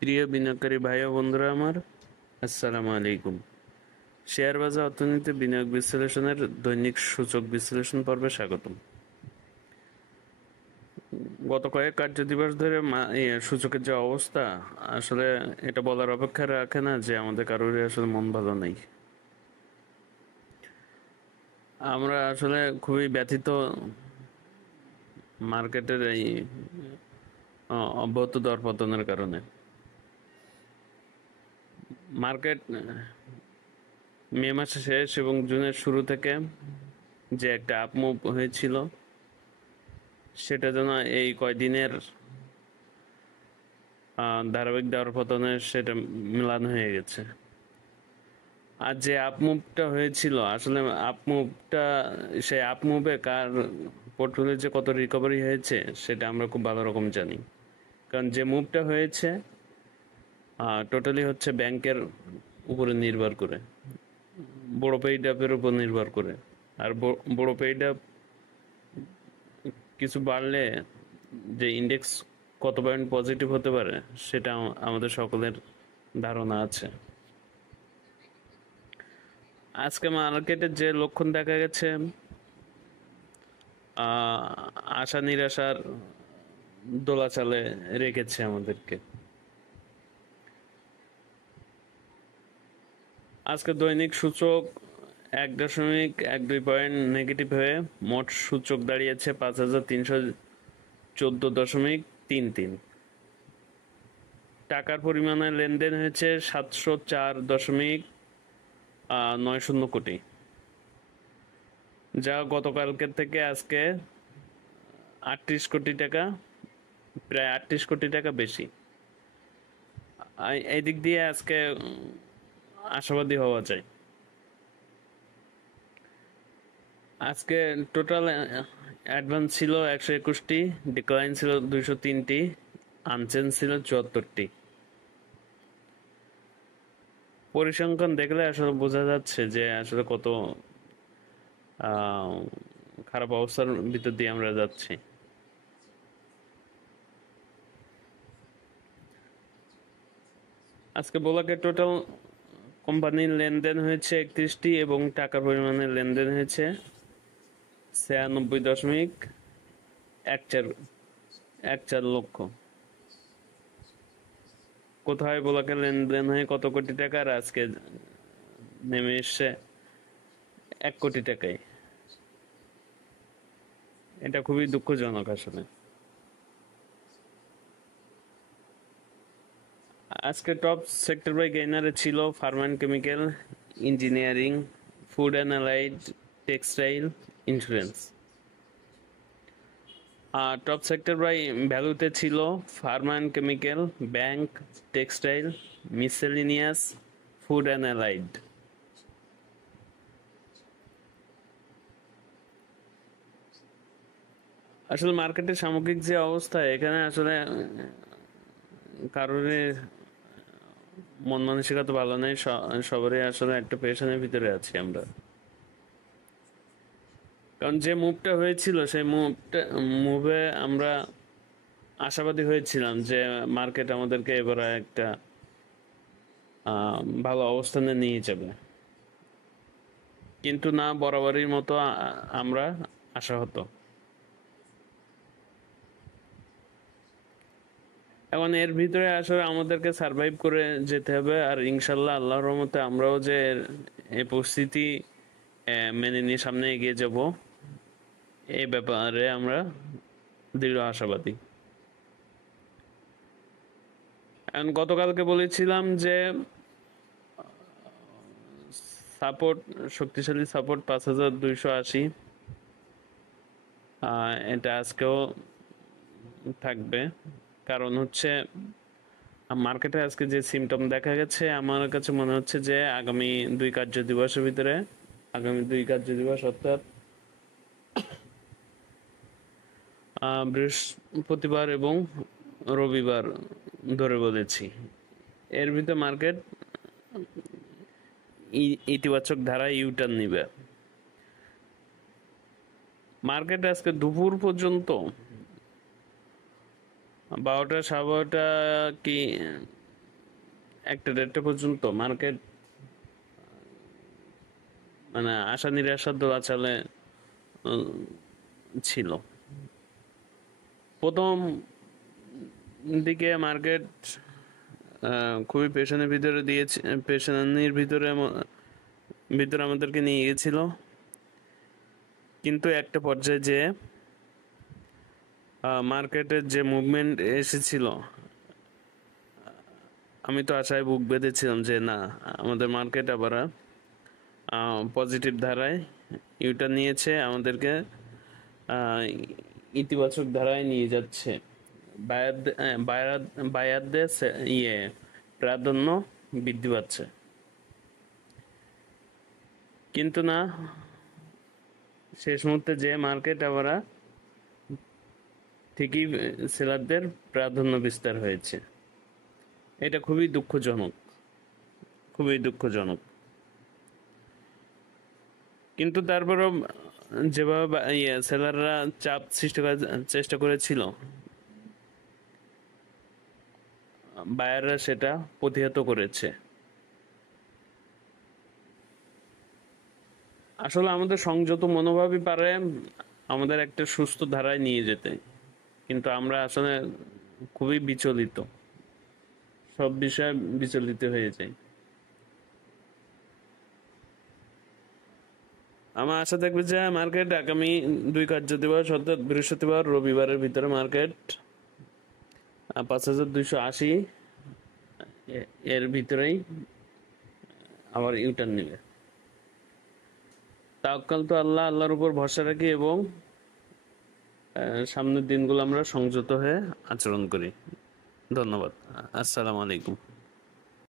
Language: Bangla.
প্রিয় বিনিয়োগকারী ভাই ও বন্ধুরা আমার, আসসালামু আলাইকুম। শেয়ার বাজার অর্থনীতি বিনিয়োগ বিশ্লেষণের দৈনিক সূচক বিশ্লেষণ পর্বে স্বাগতম। গত কয়েক কার্যদিবস ধরে সূচকের যে অবস্থা, আসলে এটা বলার অপেক্ষা রাখে না যে আমাদের কারোরই আসলে মন ভালো নেই। আমরা আসলে খুবই ব্যথিত মার্কেটের এই অব্যাহত দরপতনের কারণে। মার্কেট মে মাসের শেষ এবং জুনের শুরু থেকে যে একটা আপমুভ হয়েছিল, সেটা যেন এই কয়দিনের ধারাবাহিক দরপতনের সেটা মিলান হয়ে গেছে। আর যে আপমুভটা হয়েছিল, আসলে আপমুভটা সেই আপমুভে কার পোর্টফোলিও যে কত রিকভারি হয়েছে সেটা আমরা খুব ভালো রকম জানি। কারণ যে মুভটা হয়েছে টোটালি হচ্ছে ব্যাংকের উপরে নির্ভর করে, বড় পেইড আপের উপর নির্ভর করে। আর বড় পেইড আপ কিছু বাড়লে যে ইন্ডেক্স কত পয়েন্ট পজিটিভ হতে পারে সেটা আমাদের সকলের ধারণা আছে। আজকে মার্কেটের যে লক্ষণ দেখা গেছে, আশা নিরাশার দোলাচালে রেখেছে আমাদেরকে। আজকে দৈনিক সূচক 1.12 পয়েন্ট নেগেটিভ হয়ে মোট সূচক দাঁড়িয়েছে 5314.33। টাকার পরিমাণে লেনদেন হয়েছে 704.90 কোটি, যা গতকালকের থেকে আজকে 38 কোটি টাকা, প্রায় 38 কোটি টাকা বেশি। এই দিক দিয়ে আজকে আশাবাদী হওয়া যায়। আজকে টোটাল অ্যাডভান্স ছিল 121টি, ডিক্লাইন ছিল 203টি, আনচেঞ্জ ছিল 74টি। পরিসংখ্যান দেখলে আসলে বোঝা যাচ্ছে যে আসলে কত খারাপ অবস্থার ভিতর দিয়ে আমরা যাচ্ছি। আজকে বোলাকে টোটাল কোম্পানির লেনদেন হয়েছে 31টি এবং টাকার পরিমাণে লেনদেন হয়েছে 96.14 লক্ষ। কোথায় বোলাকে লেনদেন হয়ে কত কোটি টাকা, আর আজকে নেমে এসছে 1 কোটি টাকায়। এটা খুবই দুঃখজনক আসলে। আজকে টপ সেক্টর বাই গেইনারে ছিল pharma and chemical, engineering, food and allied, textile, insurance. আর টপ সেক্টর বাই ভ্যালুতে ছিল pharma and chemical, bank, textile, miscellaneous, food and allied. আসলে মার্কেটের সামগ্রিক যে অবস্থা, এখানে আসলে কারোর মন মানসিকতা ভালো নেই। সবারই আসলে একটা পেরেশানির ভিতরে আছি আমরা। কারণ যে মুভটা হয়েছিল সেই মুভে আমরা আশাবাদী হয়েছিলাম যে মার্কেট আমাদেরকে এবারে একটা ভালো অবস্থানে নিয়ে যাবে, কিন্তু না, বরাবরের মতো আমরা আশাহত। এখন এর ভিতরে আসলে আমাদেরকে সার্ভাইভ করে যেতে হবে, আর ইনশাল্লাহ আল্লাহর রহমতে আমরাও যে এই পরিস্থিতি মেনে নিয়ে সামনে এগিয়ে যাব, এই ব্যাপারে আমরা দৃঢ় আশাবাদী। এখন গতকালকে বলেছিলাম যে সাপোর্ট, শক্তিশালী সাপোর্ট 5280, এটা আজকেও থাকবে। কারণ হচ্ছে মার্কেটে আজকে যে সিমটম দেখা গেছে, আমার কাছে মনে হচ্ছে যে আগামী 2 কার্য দিবসের অর্থাৎ বৃহস্পতিবার এবং রবিবার ধরে বলেছি, এর ভিতরে মার্কেট ইতিবাচক ধারায় ইউটার্ন নিবে। মার্কেট আজকে দুপুর পর্যন্ত 12টা 12:30 কি একটা দেড়টা পর্যন্ত মার্কেট মানে আশা নিরাশার দোলাচলে ছিল। প্রথম দিকে মার্কেট খুবই পেছনের ভিতরে দিয়েছে, পেছনের ভিতরে আমাদেরকে নিয়ে গিয়েছিল, কিন্তু একটা পর্যায়ে যে মার্কেটের যে মুভমেন্ট এসেছিল, আমি তো আশায় বুক বেঁধেছিলাম যে না, আমাদের মার্কেট আবার পজিটিভ ধারায় ইউটার্ন নিয়েছে, আমাদেরকে ইতিবাচক ধারায় নিয়ে যাচ্ছে। বায়ারদের প্রাধান্য বৃদ্ধি পাচ্ছে। কিন্তু না, শেষ মুহূর্তে যে মার্কেট আবার ঠিকই সেলারদের প্রাধান্য বিস্তার হয়েছে। এটা খুবই দুঃখজনক, খুবই দুঃখজনক। কিন্তু তারপরও যেভাবে সেলাররা চাপ সৃষ্টি করার চেষ্টা করেছিল, বায়াররা সেটা প্রতিহত করেছে। আসলে আমাদের সংযত মনোভাবই পারে আমাদের একটা সুস্থ ধারায় নিয়ে যেতে, কিন্তু আমরা আসলে খুবই বিচলিত, সব বিষয়ে বিচলিত হয়ে যাই। আমার আশা থাকবে যে মার্কেট আগামী 2 কার্যদিবস অর্থাৎ বৃহস্পতিবার রবিবারের ভিতরে মার্কেট 5280 এর ভিতরেই আবার ইউটার্ন নেবে। তাওয়াক্কাল তো আল্লাহর উপর ভরসা রাখি এবং সামনের দিনগুলো আমরা সংযত হয়ে আচরণ করি। ধন্যবাদ। আসসালামু আলাইকুম।